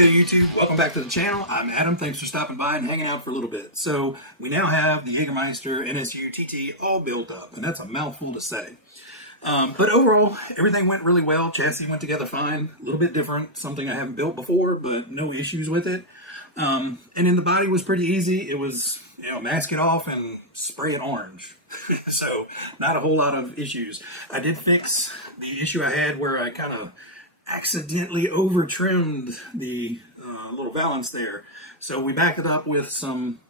there, YouTube. Welcome back to the channel. I'm Adam. Thanks for stopping by and hanging out for a little bit. So we now have the Jägermeister NSU TT all built up, and that's a mouthful to say. But overall, everything went really well. Chassis went together fine. A little bit different, something I haven't built before, but no issues with it. And then the body was pretty easy. It was, mask it off and spray it orange. So not a whole lot of issues. I did fix the issue I had where I kind of accidentally over trimmed the little valance there. So we backed it up with some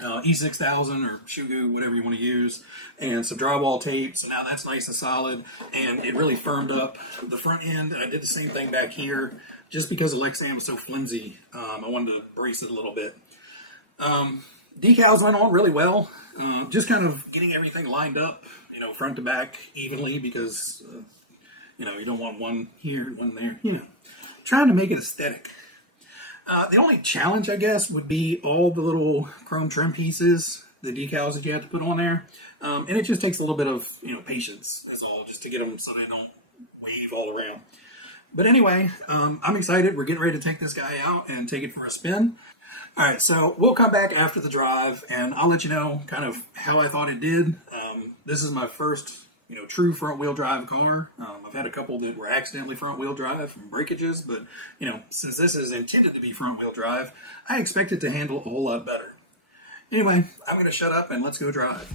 E6000 or Shugu, whatever you want to use, and some drywall tape. So now that's nice and solid, and it really firmed up the front end. I did the same thing back here. Just because the Lexan was so flimsy, I wanted to brace it a little bit. Decals went on really well. Just kind of getting everything lined up, front to back evenly, because you don't want one here, one there, trying to make it aesthetic. The only challenge, I guess, would be all the little chrome trim pieces, the decals that you have to put on there. And it just takes a little bit of, patience, that's all, just to get them so they don't weave all around. But anyway, I'm excited. We're getting ready to take this guy out and take it for a spin. All right, so we'll come back after the drive, and I'll let you know kind of how I thought it did. This is my first true front-wheel drive car. I've had a couple that were accidentally front-wheel drive from breakages, but, since this is intended to be front-wheel drive, I expect it to handle a whole lot better. Anyway, I'm going to shut up and let's go drive.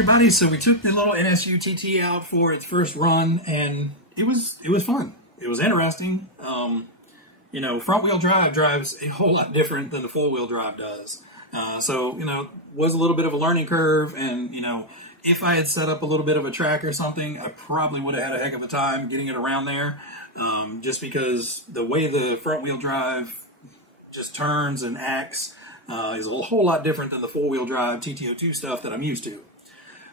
everybody, so we took the little NSU TT out for its first run, and it was fun. It was interesting. You know, front wheel drive drives a whole lot different than the four wheel drive does. So, you know, was a little bit of a learning curve, and, you know, if I had set up a little bit of a track or something, I probably would have had a heck of a time getting it around there, just because the way the front wheel drive just turns and acts is a whole lot different than the four wheel drive TT02 stuff that I'm used to.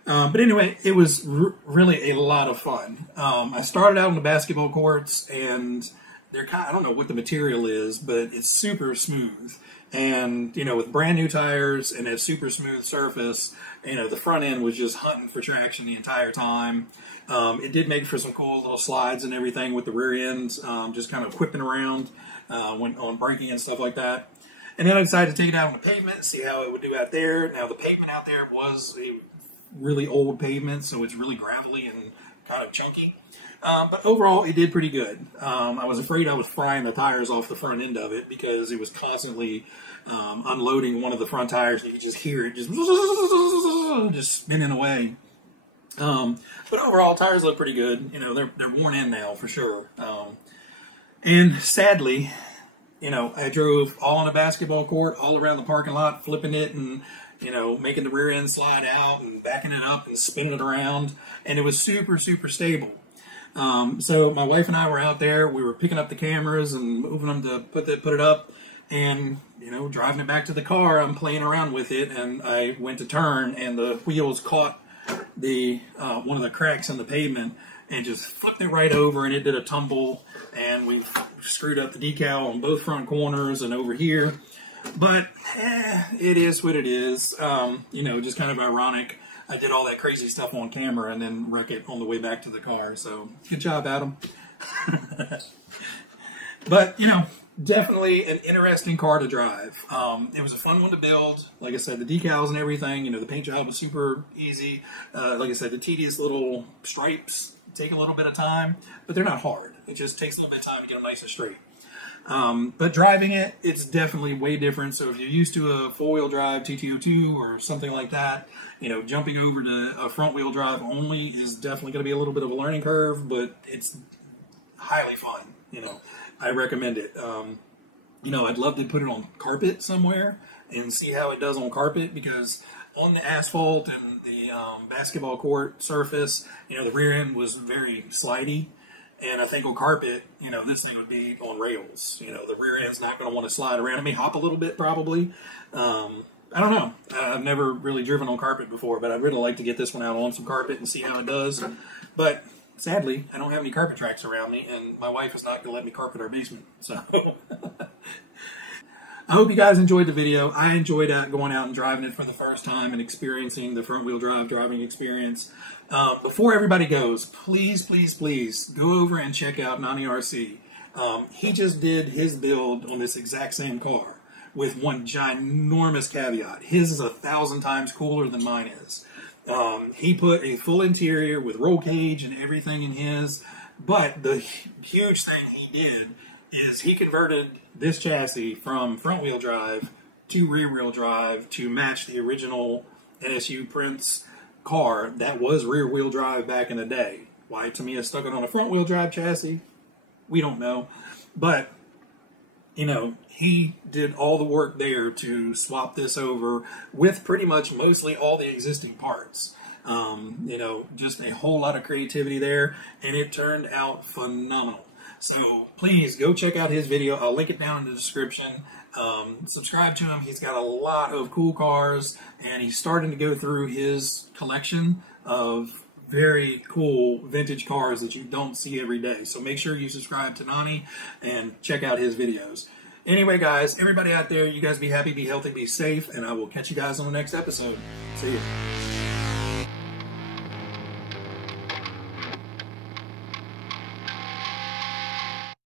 But anyway, it was really a lot of fun. I started out on the basketball courts, and they're I don't know what the material is, but it's super smooth. And, you know, with brand new tires and a super smooth surface, you know, the front end was just hunting for traction the entire time. It did make for some cool little slides and everything with the rear ends, just kind of whipping around when on braking and stuff like that. And then I decided to take it out on the pavement, see how it would do out there. Now, the pavement out there was a really old pavement, so it's really gravelly and kind of chunky. But overall, it did pretty good. I was afraid I was frying the tires off the front end of it because it was constantly unloading one of the front tires. You could just hear it just spinning away. But overall, tires look pretty good. You know, they're worn in now for sure. And sadly, you know, I drove all on a basketball court, all around the parking lot, flipping it and, you know, making the rear end slide out and backing it up and spinning it around. And it was super, super stable. So my wife and I were out there. We were picking up the cameras and moving them to put it up. And, you know, driving it back to the car, I'm playing around with it. And I went to turn, and the wheels caught the one of the cracks in the pavement and just flipped it right over, and it did a tumble. And we screwed up the decal on both front corners and over here. But it is what it is. You know, just kind of ironic. I did all that crazy stuff on camera and then wreck it on the way back to the car. So good job, Addam. But, you know, definitely an interesting car to drive. It was a fun one to build. Like I said, the decals and everything, you know, the paint job was super easy. Like I said, the tedious little stripes take a little bit of time, but they're not hard. It just takes a little bit of time to get them nice and straight. But driving it, it's definitely way different. So if you're used to a four-wheel drive TT02 or something like that, you know, jumping over to a front-wheel drive only is definitely going to be a little bit of a learning curve, but it's highly fun. You know, I recommend it. You know, I'd love to put it on carpet somewhere and see how it does on carpet, because on the asphalt and the basketball court surface, you know, the rear end was very slidey. And I think on carpet, you know, this thing would be on rails. You know, the rear end's not going to want to slide around. It may hop a little bit, probably. I don't know. I've never really driven on carpet before, but I'd really like to get this one out on some carpet and see how it does. But sadly, I don't have any carpet tracks around me, and my wife is not going to let me carpet our basement. So I hope you guys enjoyed the video. I enjoyed going out and driving it for the first time and experiencing the front-wheel drive driving experience. Before everybody goes, please, please, please go over and check out Nani RC. He just did his build on this exact same car with one ginormous caveat. His is 1,000 times cooler than mine is. He put a full interior with roll cage and everything in his, but the huge thing he did is he converted this chassis from front-wheel drive to rear-wheel drive to match the original NSU Prince car that was rear-wheel drive back in the day. Why Tamiya stuck it on a front-wheel drive chassis, we don't know. But, you know, he did all the work there to swap this over with pretty much mostly all the existing parts. You know, just a whole lot of creativity there, and it turned out phenomenal. So please go check out his video. I'll link it down in the description. Subscribe to him. He's got a lot of cool cars, and he's starting to go through his collection of very cool vintage cars that you don't see every day. So make sure you subscribe to Nani and check out his videos. Anyway, guys, everybody out there, you guys be happy, be healthy, be safe, and I will catch you guys on the next episode. See you.